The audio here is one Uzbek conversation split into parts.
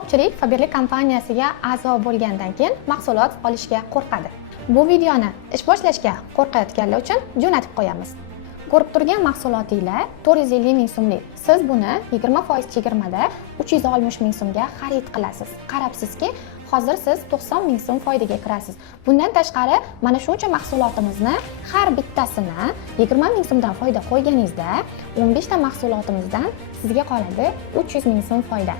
Ko'pchilik Faberlic kompaniyasiga a'zo bo'lgandan keyin mahsulot olishga qo'rqadi. Bu videoni ish boshlashga qo'rqayotganlar uchun jo'natib qo'yamiz. Ko'rib turgan mahsulotinglar 450 ming so'mlik. Siz buni 20% chegirmada 360 ming so'mga xarid qilasiz. Qarabsizki, hozir siz 90 ming so'm foydaga kirasiz. Bundan tashqari, mana shuncha mahsulotimizni har bittasini 20 ming so'mdan foyda qo'yganingizda, 15 ta mahsulotimizdan sizga qoladi 300 ming so'm foyda.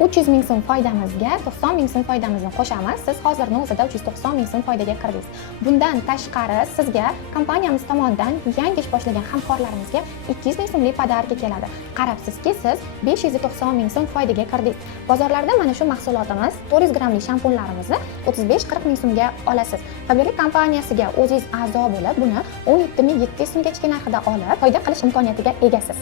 300 ming so'm foydamizga 90 ming so'm foydamizni qo'shamiz. Siz hozirning o'zida 390 ming so'm foydaga kirdingiz. Bundan tashqari sizga kompaniyamiz tomonidan yangi ish boshlagan hamkorlarimizga 200 ming so'mlik podarka keladi. Qarabsizki, siz 590 ming so'm foydaga kirdingiz. Bozorlarda mana shu mahsulotimiz 400 grammlik shampunlarimizni 35-40 ming so'mga olasiz. Faberlic kompaniyasiga o'zingiz a'zo bo'lib, buni 17.700 so'mgacha narxida olib, foyda qilish imkoniyatiga egasiz.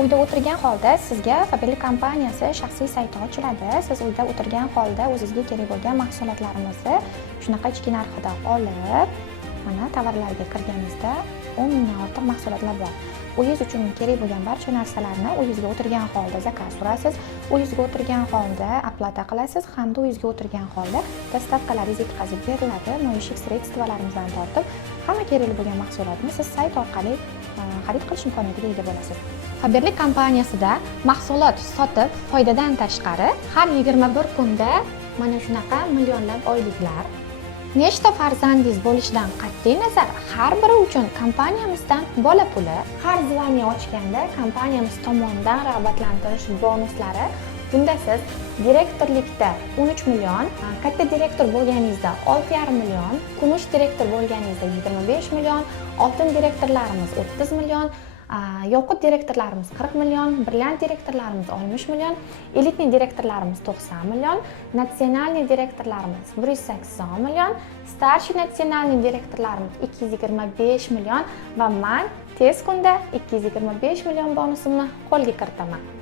Uyda o'tirgan holda sizga Faberlic kompaniyasi shaxsiy sayti ochiladi. Siz uyda o'tirgan holda o'zingizga kerak bo'lgan mahsulotlarimizni shunaqa ichki narxida olib, mana tovarlarga kirganingizda 10 mingdan ortiq mahsulotlar bor. Uyingiz uchun kerak bo'lgan barcha narsalarni uyingizga o'tirgan holda zakaz surasiz, uyingizga o'tirgan holda oplata qilasiz hamda uyingizga o'tirgan holda dostavkalaringiz yetkazib beriladi. Maishiy sredstvalarımizdan tortib, hamma kerak bo'lgan mahsulotni siz sayt orqali xarid qilish imkoniyatiga ega bo'lasiz. Faberlic kompaniyasida mahsulot sotib foydadan tashqari har 21 kunda mana shunaqa millionlab oyliklar, nechta farzandingiz bo'lishidan qat'iy nazar har biri uchun kompaniyamizdan bola puli, har zvaniya ochganda kompaniyamiz tomonidan rag'batlantirish bonuslari. Bunda siz direktorlikda 13 million, katta direktor bo'lganingizda 6,5 million, kumush direktor bo'lganingizda 25 million, oltin direktorlarimiz 30 million, yoqut direktorlarimiz 40 million, brilliant direktorlarimiz 60 million, elitniy direktorlarimiz 90 million, natsionalniy direktorlarimiz 180 million, starshi natsionalniy direktorlarimiz 225 million va men tez kunda 225 million bonusimni qo'lga kiritaman.